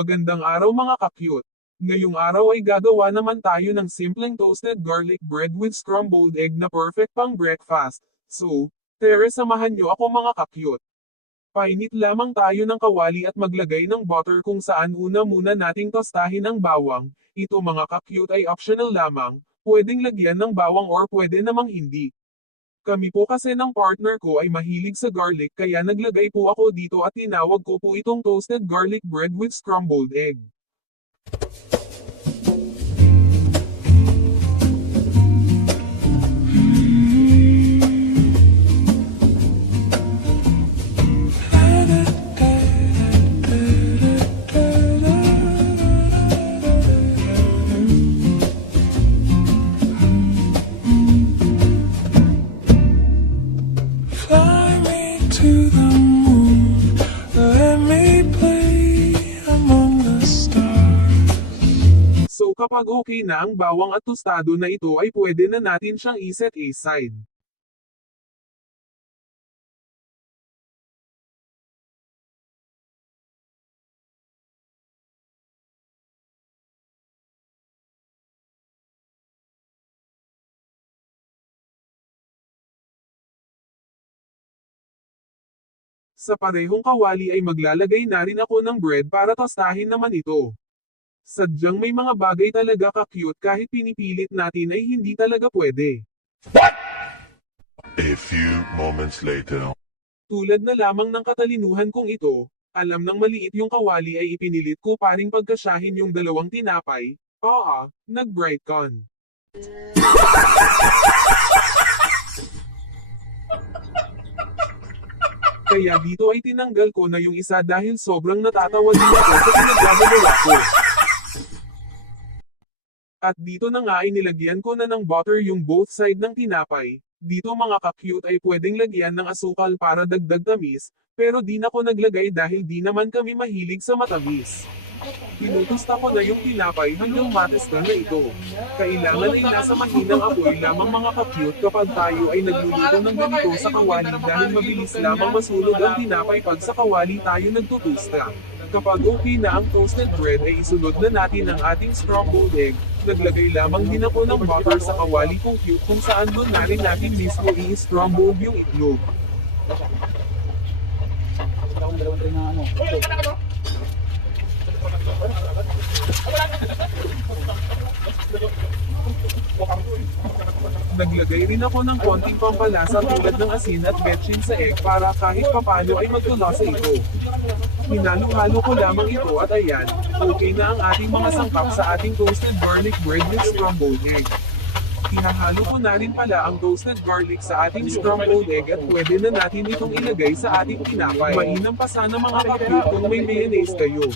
Magandang araw mga ka-cute. Ngayong araw ay gagawa naman tayo ng simpleng toasted garlic bread with scrambled egg na perfect pang breakfast. So, tara samahan nyo ako mga ka-cute. Painit lamang tayo ng kawali at maglagay ng butter kung saan una muna nating tostahin ang bawang. Ito mga ka-cute ay optional lamang, pwedeng lagyan ng bawang or pwede namang hindi. Kami po kasi ng partner ko ay mahilig sa garlic kaya naglagay po ako dito at tinawag ko po itong toasted garlic bread with scrambled egg. Fly me to the moon, let me play among the stars. So kapag okay na ang bawang at tostado na ito ay pwede na natin siyang iset aside. Sa parehong kawali ay maglalagay na rin ako ng bread para tostahin naman ito. Sadyang may mga bagay talaga ka-cute kahit pinipilit natin ay hindi talaga pwede. A few moments later. Tulad na lamang ng katalinuhan kong ito, alam ng maliit yung kawali ay ipinilit ko paring pagkasyahin yung dalawang tinapay, nag-bright con. Kaya dito ay tinanggal ko na yung isa dahil sobrang natatawa din ako sa pinaggagawa ko. At dito na nga ay nilagyan ko na ng butter yung both side ng tinapay. Dito mga ka-cute ay pwedeng lagyan ng asukal para dagdag tamis, pero di na ko naglagay dahil di naman kami mahilig sa matamis. Pinutusta ko na yung tinapay hanggang matestan na ito. Kailangan ay nasa mahinang apoy lamang mga ka-cute kapag tayo ay nagluluto ng ganito sa kawali dahil mabilis lamang masunog ang tinapay pag sa kawali tayo nagtutusta. Kapag okay na ang toasted bread ay isunod na natin ang ating scrambled egg. Naglagay lamang din ako ng butter sa kawali kong cute kung saan doon na rin natin mismo i-scramble yung itlog. Naglagay rin ako ng konting pampalasa tulad ng asin at betchin sa egg para kahit papano ay magtulasa ito. Hinalo-halo ko lamang ito at ayan, okay na ang ating mga sangkap sa ating toasted garlic bread with scrambled egg. Ihahalo ko na rin pala ang toasted garlic sa ating scrambled egg at pwede na natin itong ilagay sa ating tinapay. Mainam pa sana mga ka-cute kung may mayonnaise kayo.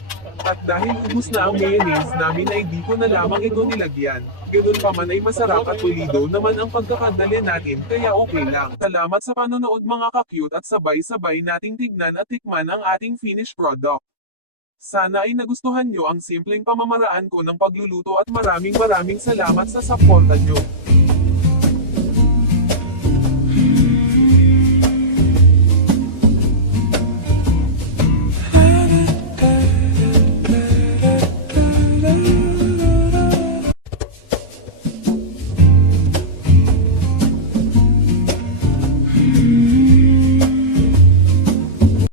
At dahil ubus na ang mayonnaise namin ay di ko na lamang ito nilagyan. Ganun pa man ay masarap at pulido naman ang pagkakadali natin kaya okay lang. Salamat sa panonood mga ka-cute at sabay-sabay nating tignan at tikman ang ating finished product. Sana ay nagustuhan nyo ang simpleng pamamaraan ko ng pagluluto at maraming salamat sa suporta nyo.